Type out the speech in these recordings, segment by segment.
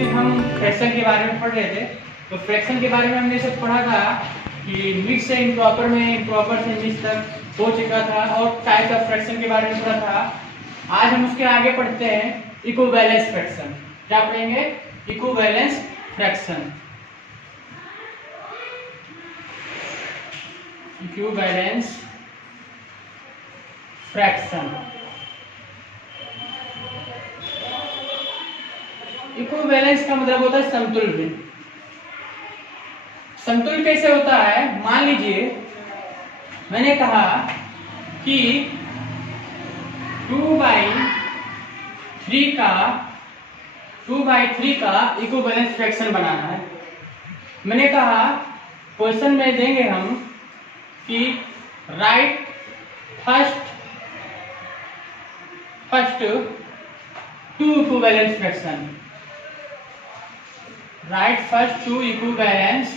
दिन हम फ्रैक्शन के बारे में पढ़ रहे थे। तो फ्रैक्शन के बारे में हमने सब पढ़ा था कि मिक्स से इम्प्रॉपर में, इम्प्रॉपर से मिक्स तक हो चुका था और टाइप ऑफ फ्रैक्शन के बारे में पढ़ा था। आज हम उसके आगे पढ़ते हैं इक्विवेलेंस फ्रैक्शन। क्या पढ़ेंगे? Equivalence fraction. Equivalence fraction. Equivalence का मतलब होता है समतुल्य। समतुल्य कैसे होता है? मान लीजिए मैंने कहा कि 2/3 का इक्विवेलेंस फ्रैक्शन बनाना है। मैंने कहा क्वेश्चन में देंगे हम कि right first 2 equivalence fraction. Right first 2 equivalence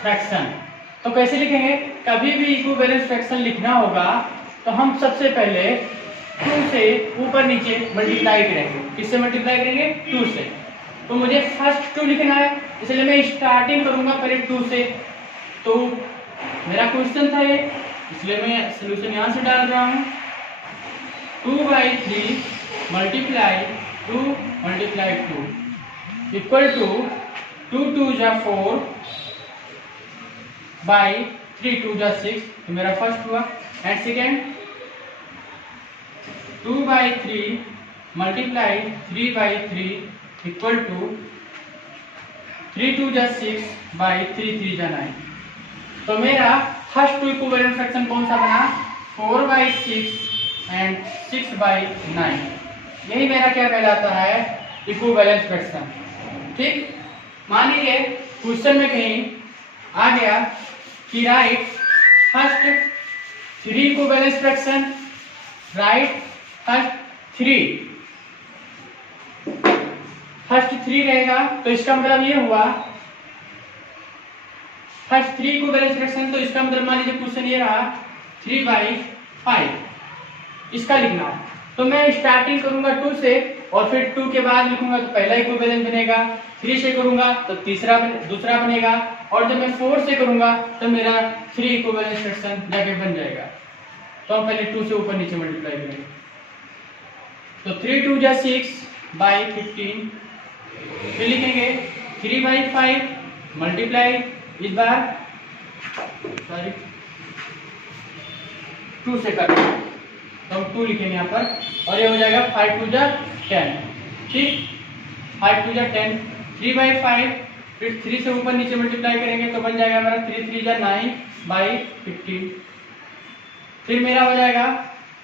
fraction. तो कैसे लिखेंगे? कभी भी इक्विवेलेंस फ्रैक्शन लिखना होगा तो हम सबसे पहले 2 से ऊपर नीचे मल्टीप्लाई करेंगे। किससे मल्टीप्लाई करेंगे? 2 से। तो मुझे फर्स्ट 2 लिखना है, इसलिए मैं स्टार्टिंग करूंगा पहले 2 से। तो मेरा क्वेश्चन था ये, इसलिए मैं सोल्यूशन यहां से डाल रहा हूं। 2/3 मल्टीप्लाई 2 मल्टीप्लाई 2 इक्वल टू 2 2 जा 4 बाई 3 2 जा 6। तो मेरा फर्स्ट हुआ। And second 2/3 multiply 3/3 equal to 3 2 जा 6 बाई 3 3 जा 9। तो मेरा फर्स्ट 2 इक्विवेलेंट फ्रैक्शन कौन सा बना? 4/6 एंड 6/9। यही मेरा क्या कहलाता है? Equivalent fraction. ठीक। मान लीजिए क्वेश्चन में कहीं आ गया कि right first 3 equivalent fraction. Right first 3 रहेगा तो इसका मतलब ये हुआ फर्स्ट 3 इक्विवेलेंट फ्रैक्शन। तो इसका मतलब मान लीजिए क्वेश्चन ये रहा 3/5 इसका लिखना है। तो मैं स्टार्टिंग करूंगा 2 से और फिर 2 के बाद लिखूंगा तो पहला इक्विवेलेंट बनेगा। 3 से करूंगा तो दूसरा बनेगा और जब मैं 4 से करूंगा तो मेरा 3 इक्विवेलेंट फ्रैक्शन जाके बन जाएगा। तो हम पहले 2 से ऊपर नीचे मल्टीप्लाई करेंगे। तो 3 2 जा 6/15। फिर लिखेंगे 3/5 मल्टीप्लाई इस बार 2 से करेंगे तो हम 2 लिखेंगे यहाँ पर और ये हो जाएगा 5 2 जा 10। ठीक। 5 2 जा 10 3/5 फिर 3 से ऊपर नीचे मल्टीप्लाई करेंगे तो बन जाएगा हमारा 3 3 जा 9/15। फिर मेरा हो जाएगा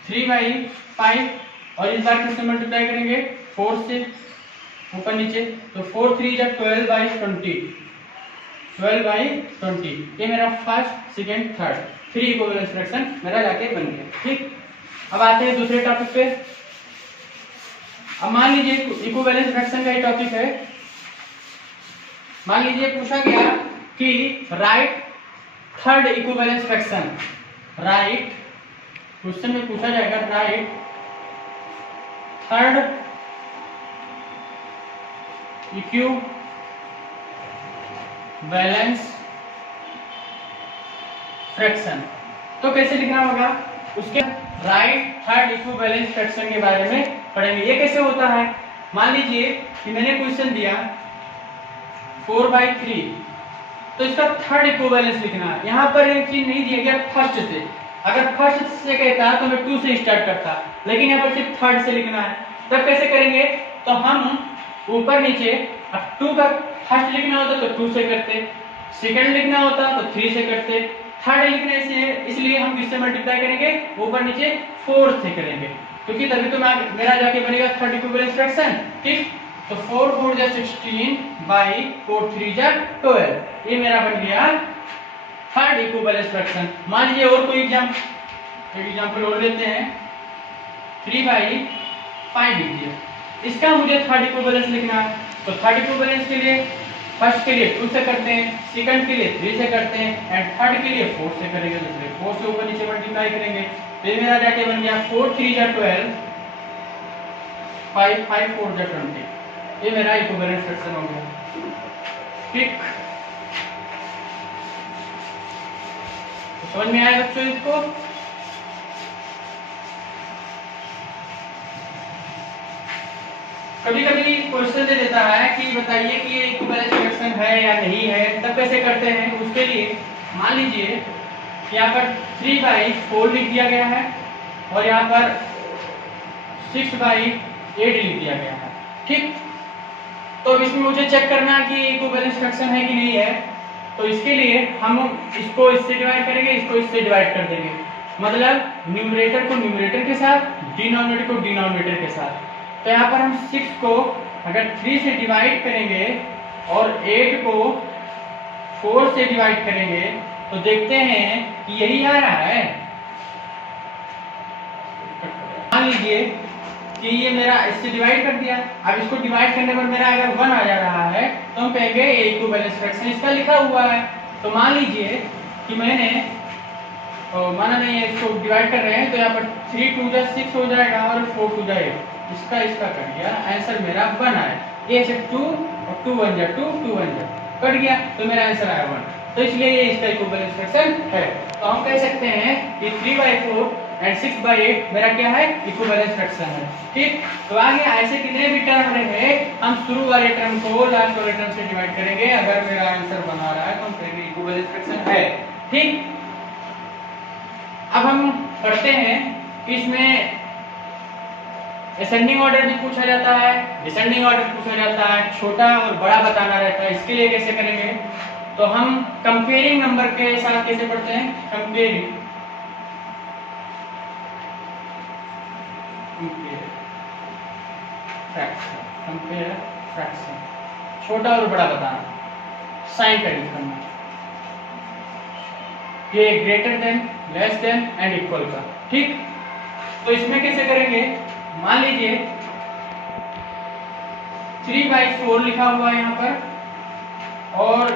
3/5 और इस बार किससे मल्टीप्लाई करेंगे? 4 से ऊपर नीचे तो 4 3 जा 12/20 12/20। ये मेरा first second third 3 equivalent fraction मेरा जाके बन गया। ठीक। अब आते हैं दूसरे टॉपिक पे। अब मान लीजिए इक्विवेलेंट फ्रैक्शन का ही टॉपिक है। मान लीजिए पूछा गया कि right third equivalent fraction. Right question में पूछा जाएगा राइट थर्ड इक्विवेलेंस फ्रैक्शन। तो कैसे लिखना होगा? उसके राइट थर्ड इक्विवेलेंस फ्रैक्शन के बारे में पढ़ेंगे। ये कैसे होता है? मान लीजिए कि मैंने क्वेश्चन दिया 4/3 तो इसका थर्ड इक्विवेलेंस लिखना है। यहाँ पर एक चीज नहीं दिया गया फर्स्ट से। अगर फर्स्ट से कहता तो मैं 2 से स्टार्ट करता, लेकिन यहाँ पर सिर्फ थर्ड से लिखना है। तब कैसे करेंगे? तो हम ऊपर नीचे 2 का फर्स्ट लिखना होता तो 2 से करते, सेकंड लिखना होता तो 3 से करते, थर्ड लिखने से इसलिए हम किससे मल्टीप्लाई करेंगे? ऊपर नीचे 4 से करेंगे, क्योंकि तभी तो मेरा जाके बनेगा थर्ड इक्विवेलेंट फ्रैक्शन। ठीक। तो 4 4 जा 16 बाई 4 3 जा 12। ये मेरा बन गया थर्ड इक्विवेलेंट फ्रैक्शन। मान लीजिए और कोई एग्जांपल और लेते हैं 3/5 लिख दिया। इसका मुझे थर्ड इक्विवेलेंस लिखना है। तो थर्ड इक्विवेलेंस के लिए फर्स्ट के लिए 2 से करते हैं, सेकंड के लिए 3 से करते हैं एंड थर्ड के लिए 4 से करेंगे। दूसरे 4 से ऊपर नीचे मल्टीप्लाई करेंगे। फिर मेरा जाके बन गया 4 3 जा 12 5 5 4 जा 20, ये मेरा इक्विवेलेंट फ्रैक्शन हो गया। ठीक, तो समझ में आया बच्चों इसको? कभी कभी क्वेश्चन दे देता है कि बताइए कि ये इक्विवेलेंट फ्रैक्शन है या नहीं है, तब कैसे करते हैं? उसके लिए मान लीजिए यहाँ पर 3/4 लिख दिया गया है और यहाँ पर 6/8 लिख दिया गया है। ठीक, तो इसमें मुझे चेक करना है कि इक्विवेलेंट फ्रैक्शन है कि नहीं है। तो इसके लिए हम इसको इससे डिवाइड करेंगे, इसको इससे डिवाइड कर देंगे, मतलब न्यूमरेटर को न्यूमरेटर के साथ, डिनोमिनेटर को डिनोमिनेटर के साथ। तो यहाँ पर हम 6 को अगर 3 से डिवाइड करेंगे और 8 को 4 से डिवाइड करेंगे तो देखते हैं कि यही आ रहा है। मान लीजिए कि ये मेरा इससे डिवाइड कर दिया, अब इसको डिवाइड करने पर मेरा अगर 1 आ जा रहा है तो हम कहेंगे ये इक्विवेलेंट फ्रैक्शन इसका लिखा हुआ है। तो मान लीजिए कि मैंने माना नहीं है, इसको डिवाइड कर रहे हैं तो यहाँ पर 3 2 जा 6 हो जाएगा और 4 2 जा 8, इसका कट गया, आंसर मेरा 1 आया। ये से 2 और 2 1 जा 2 2 1 जा कट गया, तो मेरा आंसर आया 1। तो इसलिए ये इसका इक्विवेलेंट फ्रैक्शन है। तो हम कह सकते हैं कि 3/4 एंड 6/8 मेरा क्या है? इक्विवेलेंट फ्रैक्शन है। ठीक, तो आगे ऐसे कितने भी टर्म रहे हम शुरू वाले टर्म को लास्ट वाले टर्म से डिवाइड करेंगे। अगर मेरा आंसर बना रहा है तो हम कहेंगे इक्विवेलेंट फ्रैक्शन है। ठीक, अब हम पढ़ते हैं कि इसमें असेंडिंग ऑर्डर भी पूछा जाता है, डिसेंडिंग ऑर्डर पूछा जाता है, छोटा और बड़ा बताना रहता है। इसके लिए कैसे करेंगे? तो हम कंपेयरिंग नंबर के साथ कैसे पढ़ते हैं? कंपेयरिंग फ्रैक्शन, कंपेयर फ्रैक्शन, छोटा और बड़ा बताना, साइन का यूज करना, ये greater than, less than and equal का। ठीक, तो इसमें कैसे करेंगे? मान लीजिए 3/4 लिखा हुआ है यहाँ पर और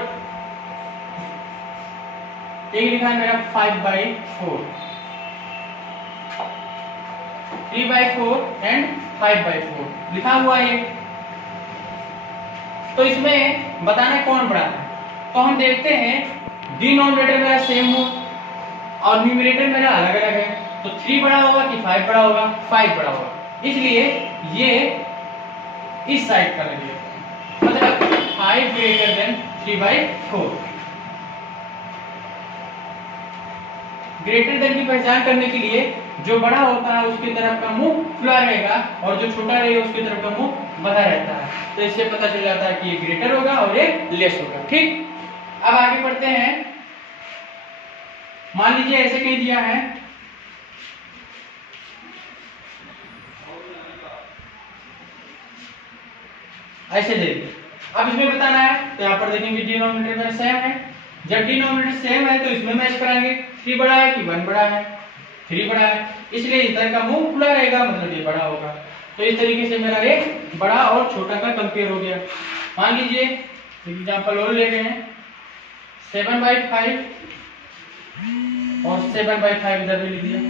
एक लिखा है मेरा 5/4, 3/4 एंड 5/4 लिखा हुआ है। तो इसमें बताना कौन बड़ा है, तो हम देखते हैं डिनोमिनेटर मेरा सेम हो और न्यूमरेटर मेरा अलग अलग है, तो 3 बड़ा होगा कि 5 बड़ा होगा? 5 बड़ा होगा, इसलिए ये इस साइड का लगेगा, मतलब 5 ग्रेटर देन 3/4। ग्रेटर देन की पहचान करने के लिए जो बड़ा होता है उसकी तरफ का मुंह खुला रहेगा और जो छोटा रहेगा उसकी तरफ का मुंह बंधा रहता है, तो इससे पता चल जाता है कि ये ग्रेटर होगा और ये लेस होगा। ठीक, अब आगे बढ़ते हैं। मान लीजिए ऐसे कह दिया है, ऐसे दे दिया, अब इसमें बताना है तो यहाँ पर देखेंगे डिनोमिनेटर में सेम है। जब डिनोमिनेटर सेम है तो इसमें मैच कराएंगे, 3 बड़ा है कि 1 बड़ा है? 3 बड़ा है, इसलिए इधर का मुंह खुला रहेगा, मतलब ये बड़ा होगा। तो इस तरीके से मेरा ये बड़ा और छोटा का कंपेयर हो गया। मान लीजिए एग्जांपल और ले रहे हैं, 7/5 और 7/5 इधर भी लिख दिया।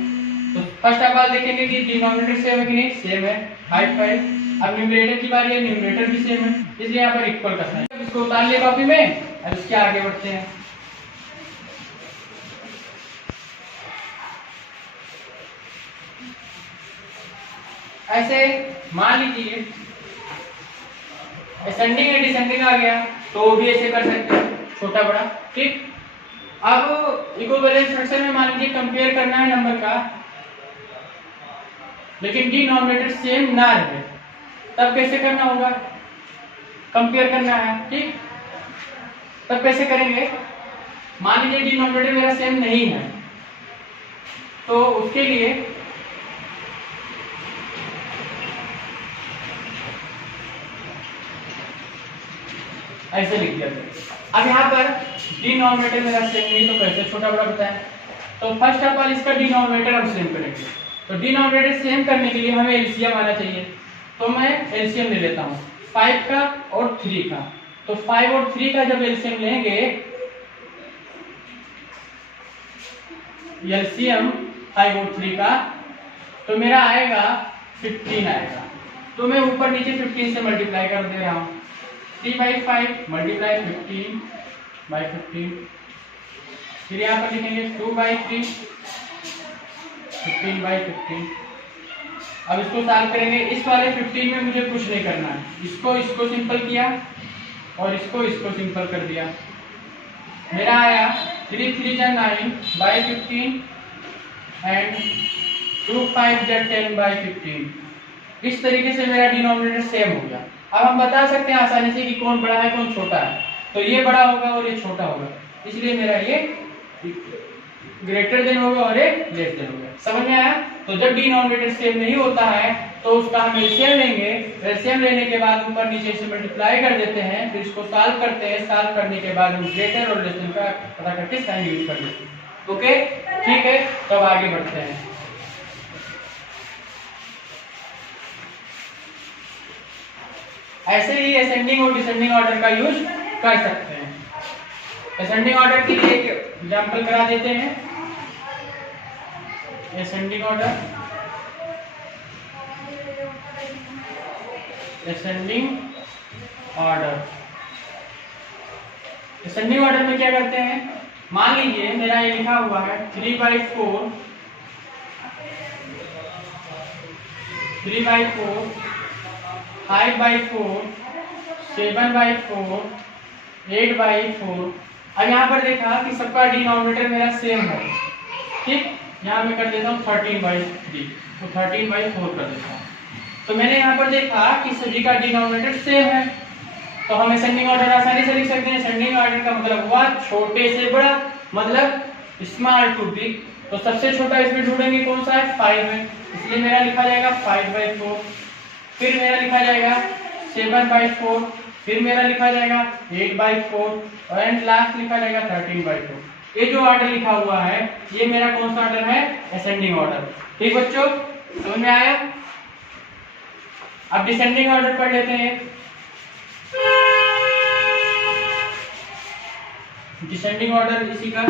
तो फर्स्ट ऑफ ऑल देखेंगे कि डिनोमिनेटर सेम है कि नहीं? सेम है, 5/5। अब न्यूमरेटर की बारी है, न्यूमरेटर भी सेम है, इसलिए यहाँ पर इक्वल का साइन। इसको उतार लिया कॉपी में, अब इसके आगे बढ़ते हैं। ऐसे मान लीजिए असेंडिंग या डिसेंडिंग आ गया तो भी ऐसे कर सकते हैं, छोटा बड़ा। ठीक, अब इक्विवेलेंट फ्रैक्शन में मान लीजिए कंपेयर करना है नंबर का, लेकिन डिनोमिनेटर सेम ना रहे, तब कैसे करना होगा? कंपेयर करना है। ठीक, तब कैसे करेंगे? मान लीजिए डिनोमिनेटर मेरा सेम नहीं है, तो उसके लिए ऐसे लिख दिया जाए। अब यहाँ पर डिनोमिनेटर मेरा सेम नहीं तो कैसे छोटा बड़ा बताएं? तो फर्स्ट ऑफ ऑल इसका डिनोमिनेटर हम सेम करेंगे। तो डिनोमिनेटर सेम करने के लिए हमें एलसीएम आना चाहिए, तो मैं एलसीएम ले लेता हूँ 5 का और 3 का। तो 5 और 3 का जब एलसीएम लेंगे, एलसीएम 5 और 3 का, तो मेरा आएगा 15 आएगा। तो मैं ऊपर नीचे 15 से मल्टीप्लाई कर दे रहा हूँ। 3/5 मल्टीप्लाई 15/15, फिर यहाँ पर लिखेंगे 2/3 15/15। अब इसको सॉल्व करेंगे। इस वाले 15 में मुझे कुछ नहीं करना है, इसको सिंपल किया और इसको सिंपल कर दिया। मेरा आया 3 3 जा 9/15 एंड 2 5 जा 10/15। इस तरीके से मेरा डिनोमिनेटर सेम हो गया। अब हम बता सकते हैं आसानी से कि कौन बड़ा है कौन छोटा है। तो ये बड़ा होगा और ये छोटा होगा, इसलिए मेरा ये ग्रेटर देन होगा और ये लेस देन होगा। समझ में आया? तो जब डिनोमिनेटर सेम नहीं होता है तो उसका हम एलसीएम लेंगे। एलसीएम लेने के बाद ऊपर नीचे से मल्टीप्लाई कर देते हैं, फिर इसको सॉल्व करते हैं। सॉल्व करने के बाद हम ग्रेटर और लेस देन का पता करके साइन यूज कर देते हैं। ओके, ठीक है, तब आगे बढ़ते हैं। ऐसे ही असेंडिंग और डिसेंडिंग ऑर्डर का यूज कर सकते हैं। असेंडिंग ऑर्डर के लिए एक एग्जांपल करा देते हैं। Ascending order, ascending order, ascending order में क्या करते हैं? मान लीजिए मेरा ये लिखा हुआ है 3/4 3/4 5/4 7/4 8/4। अब यहाँ पर देखा कि सबका डिनोमिनेटर मेरा सेम है, ठीक। यहाँ मैं कर देता हूँ 13/3, तो 13/4 कर देता हूँ। तो मैंने यहाँ पर देखा कि सभी का डिनोमिनेटर सेम है, तो हम असेंडिंग ऑर्डर आसानी से लिख सकते हैं। असेंडिंग ऑर्डर का मतलब हुआ छोटे से बड़ा, मतलब स्मॉल टू बिग। तो सबसे छोटा इसमें ढूंढेंगे कौन सा है? 5 है, इसलिए मेरा लिखा जाएगा 5/4। फिर मेरा लिखा जाएगा 7/4, फिर मेरा लिखा जाएगा 8/4 और एंड लास्ट लिखा जाएगा 13/4। ये जो ऑर्डर लिखा हुआ है ये मेरा कौन सा ऑर्डर है? Ascending order. ठीक बच्चों, समझ में आया? अब डिसेंडिंग ऑर्डर पढ़ लेते हैं। डिसेंडिंग ऑर्डर इसी का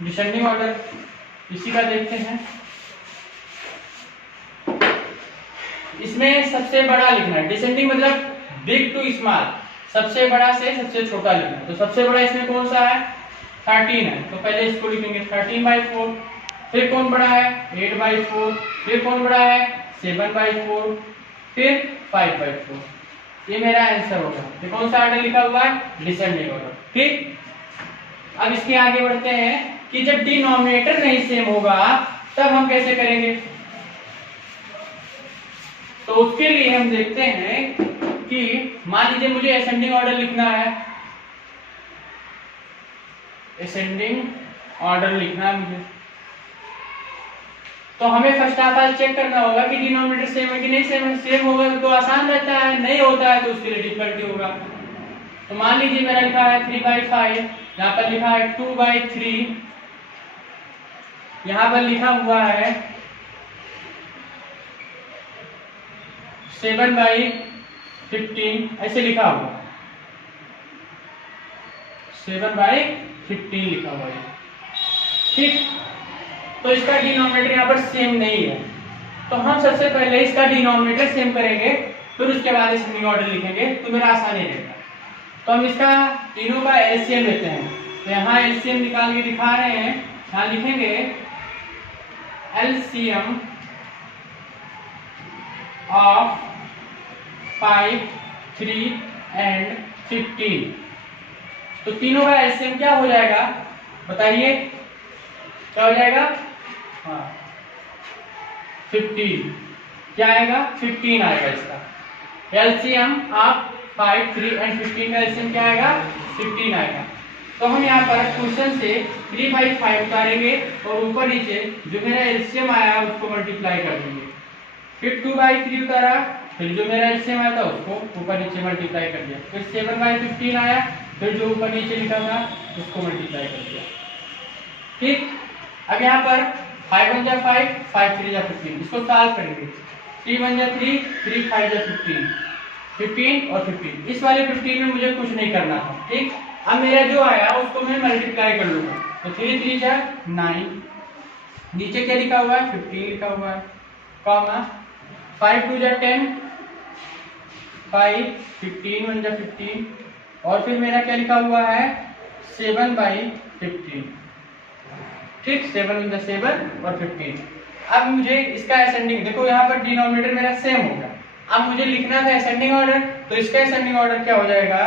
डिसेंडिंग ऑर्डर इसी का देखते हैं। इसमें सबसे बड़ा लिखना है। डिसेंडिंग मतलब बिग टू स्मॉल, सबसे बड़ा से सबसे छोटा लिखना है। तो सबसे बड़ा इसमें कौन सा है? 13 है, तो पहले इसको लिखेंगे 13/4। फिर कौन बड़ा है? 8/4। फिर कौन बड़ा है? 7/4। फिर 5/4। ये मेरा आंसर होगा। ये कौन सा ऑर्डर लिखा हुआ है? Descending order. ठीक, अब इसके आगे बढ़ते हैं कि जब डिनोमिनेटर नहीं सेम होगा तब हम कैसे करेंगे। तो उसके लिए हम देखते हैं कि मान लीजिए मुझे असेंडिंग ऑर्डर लिखना है, असेंडिंग ऑर्डर लिखना है मुझे, तो हमें फर्स्ट ऑफ ऑल चेक करना होगा कि डिनोमिनेटर सेम है कि नहीं सेम है। सेम होगा तो आसान रहता है, नहीं होता है तो उसके लिए डिफिकल्टी होगा। तो मान लीजिए मेरा लिखा है 3/5, यहाँ पर लिखा है 2/3, यहाँ पर लिखा हुआ है 7/15, ऐसे लिखा हुआ 7/15 लिखा हुआ है। ठीक, तो इसका डिनोमिनेटर यहाँ पर सेम नहीं है, तो हम सबसे पहले इसका डिनोमिनेटर सेम करेंगे, फिर उसके बाद असेंडिंग ऑर्डर लिखेंगे, तो मेरा आसानी रहेगा। तो हम इसका तीनों का एलसीएम लेते हैं। तो यहाँ एलसीएम निकाल के दिखा रहे हैं, यहाँ लिखेंगे एलसीएम ऑफ 5, 3 एंड 15। तो तीनों का एलसीएम क्या हो जाएगा बताइए? क्या हो जाएगा? हाँ, 15। क्या आएगा? 15 आएगा इसका एलसीएम ऑफ 5, 3 एंड 15 का एलसीएम क्या आएगा? 15 आएगा। तो हम यहाँ पर क्वेश्चन से 3/5 उतारेंगे और ऊपर नीचे जो मेरा एलसीएम आया उसको मल्टीप्लाई कर देंगे। फिर 2/3 उतारा, फिर जो मेरा एलसीएम आया था उसको ऊपर नीचे मल्टीप्लाई कर दिया। फिर 7/15 आया, फिर जो ऊपर नीचे लिखा था उसको मल्टीप्लाई कर दिया। ठीक, अब यहाँ पर 5 1 जा 5, 5 3 जा 15, इसको सॉल्व करेंगे। 3 1 जा 3, 3 5 जा 15, 15 और 15। इस वाले 15 में मुझे कुछ नहीं करना था। ठीक, अब मेरा जो आया उसको मैं मल्टीप्लाई कर लूंगा। तो 3 3 जा 9, नीचे क्या लिखा हुआ है 15 लिखा हुआ है, कॉमा 5 2 जा 10, 5 15 1 जा 15, और फिर मेरा क्या लिखा हुआ है 7/15, ठीक 7 1 जा 7 और 15। अब मुझे इसका असेंडिंग, देखो यहाँ पर डिनोमिनेटर मेरा सेम होगा, अब मुझे लिखना था असेंडिंग ऑर्डर, तो इसका असेंडिंग ऑर्डर क्या हो जाएगा,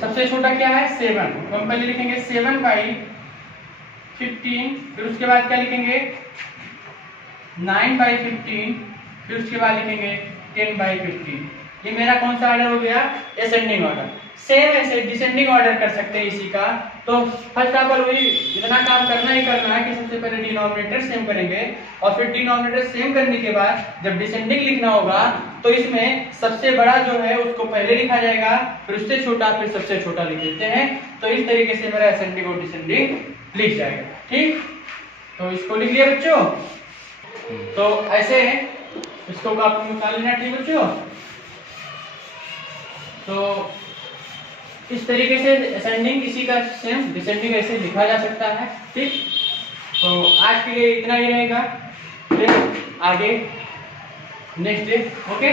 सबसे छोटा क्या है 7, तो हम पहले लिखेंगे 7/15, फिर उसके बाद क्या लिखेंगे 9/15, फिर उसके बाद लिखेंगे 10/15। ये मेरा कौन सा ऑर्डर हो गया, असेंडिंग ऑर्डर। सेम ऐसे डिसेंडिंग ऑर्डर कर सकते हैं इसी का। तो फर्स्ट ऑफ ऑल वही इतना काम करना ही करना है कि सबसे पहले डिनोमिनेटर सेम करेंगे, और फिर डिनोमिनेटर सेम करने के बाद जब डिसेंडिंग लिखना होगा तो इसमें सबसे बड़ा जो है उसको पहले लिखा जाएगा, फिर उससे छोटा, फिर सबसे छोटा लिख देते हैं। तो इस तरीके से मेरा असेंडिंग और डिसेंडिंग लिख जाएगा, ठीक। तो इसको लिख लिया बच्चों, तो ऐसे इसको आपको निकाल लेना, ठीक बच्चों। तो इस तरीके से असेंडिंग इसी का सेम डिसेंडिंग ऐसे लिखा जा सकता है, ठीक। तो आज के लिए इतना ही रहेगा, फिर आगे नेक्स्ट डे, ओके।